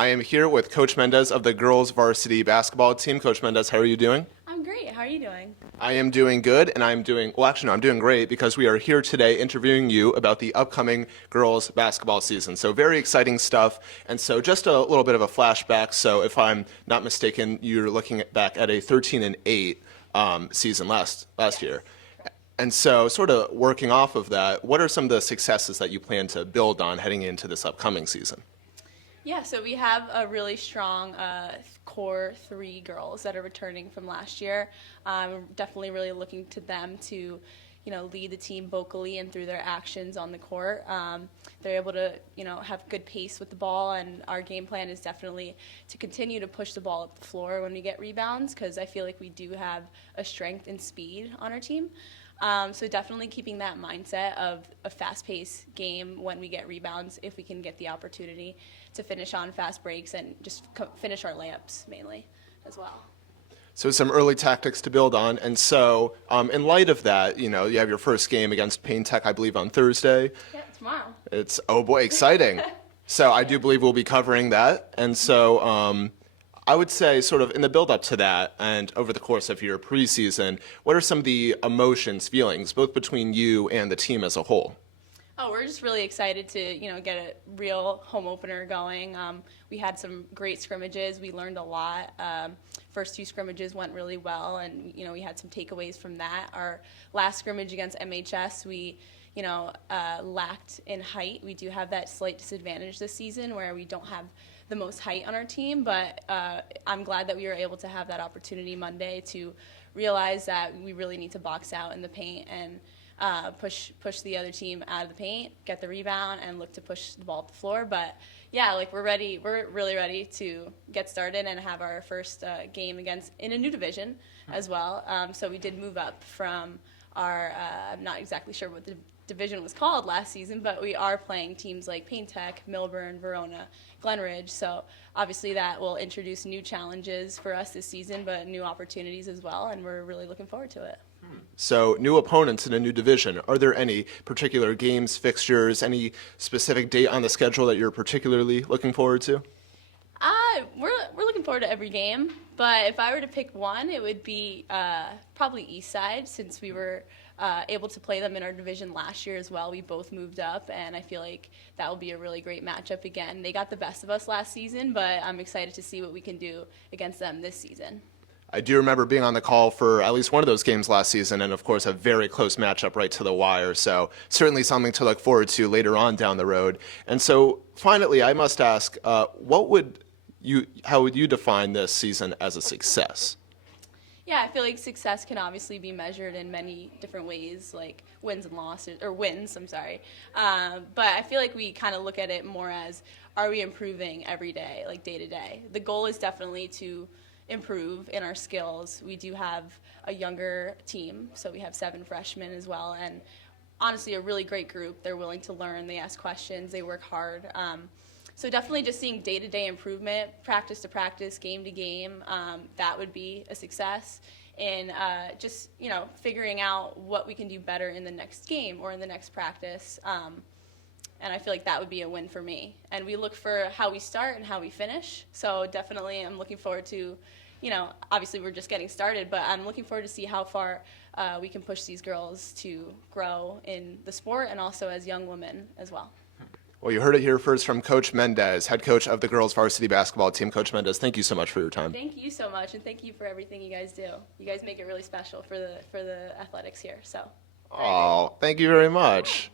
I am here with Coach Mendez of the Girls Varsity Basketball team. Coach Mendez, how are you doing? I'm great. How are you doing? I am doing good, and I'm doing great because we are here today interviewing you about the upcoming girls basketball season. So very exciting stuff. And so just a little bit of a flashback. So if I'm not mistaken, you're looking back at a 13-8 season last year. And so sort of working off of that, what are some of the successes that you plan to build on heading into this upcoming season? Yeah, so we have a really strong core 3 girls that are returning from last year. Definitely really looking to them to, lead the team vocally and through their actions on the court. They're able to, have good pace with the ball, and our game plan is definitely to continue to push the ball up the floor when we get rebounds, because I feel like we do have a strength and speed on our team. So definitely keeping that mindset of a fast-paced game when we get rebounds, if we can get the opportunity to finish on fast breaks and just finish our layups mainly as well. So some early tactics to build on. And so in light of that, you have your first game against Payne Tech, I believe, on Thursday. Yeah, tomorrow. It's, oh boy, exciting. So I do believe we'll be covering that. And so I would say sort of in the build-up to that and over the course of your preseason, what are some of the emotions, feelings, both between you and the team as a whole? Oh, we're just really excited to, get a real home opener going. We had some great scrimmages. We learned a lot. First 2 scrimmages went really well, and, we had some takeaways from that. Our last scrimmage against MHS, we lacked in height. We do have that slight disadvantage this season where we don't have the most height on our team, but I'm glad that we were able to have that opportunity Monday to realize that we really need to box out in the paint and push the other team out of the paint, get the rebound, and look to push the ball up the floor. But yeah, we're ready. We're really ready to get started and have our first game in a new division as well. So we did move up from our, I'm not exactly sure what the division was called last season, but we are playing teams like Payne Tech, Milburn, Verona, Glenridge. So obviously that will introduce new challenges for us this season, but new opportunities as well, and we're really looking forward to it. So new opponents in a new division. Are there any particular games, fixtures, any specific date on the schedule that you're particularly looking forward to? We're looking forward to every game, but if I were to pick one, it would be probably Eastside, since we were able to play them in our division last year as well. We both moved up, and I feel like that will be a really great matchup again. They got the best of us last season, but I'm excited to see what we can do against them this season. I do remember being on the call for at least one of those games last season, and of course a very close matchup right to the wire, so certainly something to look forward to later on down the road. And so finally, I must ask, how would you define this season as a success? Yeah, I feel like success can obviously be measured in many different ways, like wins and losses, or wins, I'm sorry. But I feel like we kind of look at it more as, are we improving every day, like day to day? The goal is definitely to improve in our skills. We do have a younger team, so we have 7 freshmen as well, and honestly a really great group. They're willing to learn, they ask questions, they work hard. So definitely just seeing day-to-day improvement, practice to practice, game to game, that would be a success. And just, figuring out what we can do better in the next game or in the next practice. And I feel like that would be a win for me. And we look for how we start and how we finish. So definitely I'm looking forward to, obviously we're just getting started, but I'm looking forward to see how far we can push these girls to grow in the sport and also as young women as well. Well, you heard it here first from Coach Mendez, head coach of the Girls Varsity Basketball team. Coach Mendez, thank you so much for your time. Thank you so much, and thank you for everything you guys do. You guys make it really special for the athletics here. So. Oh, thank you very much.